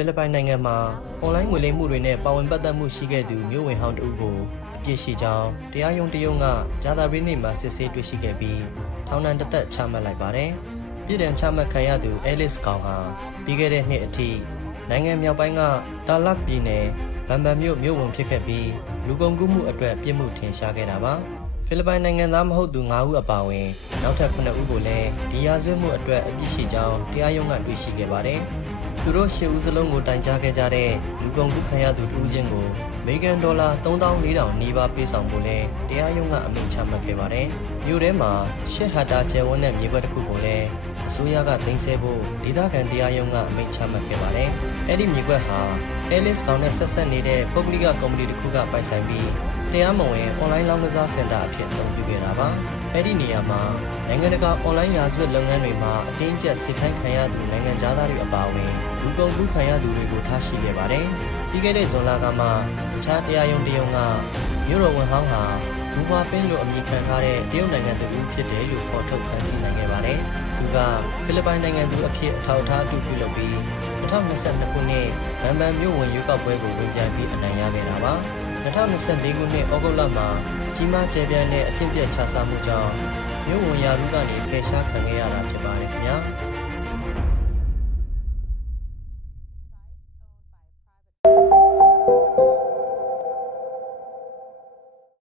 စ်ပိုင်နိုင်ငံမှာအွန်လိုင်းငွေလိမ်မှုတွေနဲ့ပါဝင်ပတ်သက်မှုရှိခဲ့သူမျိုးဝင်ဟောင်းတဦးကိုအပြစ်ရှိကြောင်းတရားရုံးတရုံးကဂျာတာပင်းနေ့မှာစစ်ဆေးတွေ့ရှိခဲ့ပြီးထောင်ဒဏ်တစ်သက်ချမှတ်လိုက်ပါတယ်။ပြည်ဒဏ်ချမှတ်ခံရသူအဲလစ်ကောင်ဟာပြီးခဲ့တဲ့နှစ်အထိနိုင်ငံမြောက်ပိုင်းကတာလတ်ပြည်နယ်ဗန်ဘန်မြို့မြို့ဝင်ဖြစ်ခဲ့ပြီးလူကုန်ကူးမှုအတွက်ပြစ်မှုထင်ရှားခဲ့တာပါ။ဖိလစ်ပိုင်နိုင်ငံသားမဟုတ်သူ9ဦးအပါအဝင်နောက်ထပ်9ဦးကိုလည်းဒီရာဇဝတ်မှုအတွက်အပြစ်ရှိကြောင်းတရားရုံးကတွေ့ရှိခဲ့ပါတယ်။ သူတို့ရှစ်ဦးစလုံးကိုတိုင်ကြားခဲ့ကြတဲ့လူကုန်ကူးခံရသူတူးချင်းကိုအမေရိကန်ဒေါ်လာ3400နီးပါးပေးဆောင်ဖို့လဲတရားရုံးကအမိန့်ချမှတ်ခဲ့ပါတယ်။မြို့ထဲမှာရှစ်ဟတ်တာကျယ်ဝန်းတဲ့မြေကွက်တစ်ခုကိုလည်းအစိုးရကတင်ဆက်ဖို့ဒေသခံတရားရုံးကအမိန့်ချမှတ်ခဲ့ပါတယ်။အဲ့ဒီမြေကွက်ဟာအဲလစ်ကောင်နဲ့ဆက်ဆက်နေတဲ့ပုဂ္ဂလိကကုမ္ပဏီတစ်ခုကပိုင်ဆိုင်ပြီးတရားမဝင်အွန်လိုင်းလောင်းကစားစင်တာအဖြစ်အသုံးပြုခဲ့တာပါ။ အဲ့ဒီနေရာမှာနိုင်ငံတကာအွန်လိုင်းရာဇဝတ်လုပ်ငန်းတွေမှာအတင်းကျပ်စိတ်ခိုင်းခံရသူနိုင်ငံသားတွေအပါအဝင်လူကုန်ကူးခံရသူတွေကိုထားရှိခဲ့ပါတယ်။ပြီးခဲ့တဲ့ဇွန်လကမှတခြားတရားရုံးတရုံးကမြို့တော်ဝန်ဟောင်းဟာဘူဘာပင်းလိုအမည်ခံထားတဲ့တရုတ်နိုင်ငံသူဦးဖြစ်တယ်လို့ဖော်ထုတ်ဖန်ဆီးနိုင်ခဲ့ပါတယ်။သူကဖိလစ်ပိုင်နိုင်ငံသူအဖြစ်အထောက်အထားအတူပြုလုပ်ပြီး2022ခုနှစ်ဗန်ဘန်မြို့ဝင်ရွေးကောက်ပွဲကိုဝင်ပြိုင်ပြီးအနိုင်ရခဲ့တာပါ။ 2024ခုနှစ်ဩဂုတ်လမှာကြီးမားကျယ်ပြန့်တဲ့အကျင့်ပြတ်ခြားစားမှုကြောင့်မြို့ဝင်ရာလူကနေဖယ်ရှားခံခဲ့ရတာဖြစ်ပါတယ်ခင်ဗျာ။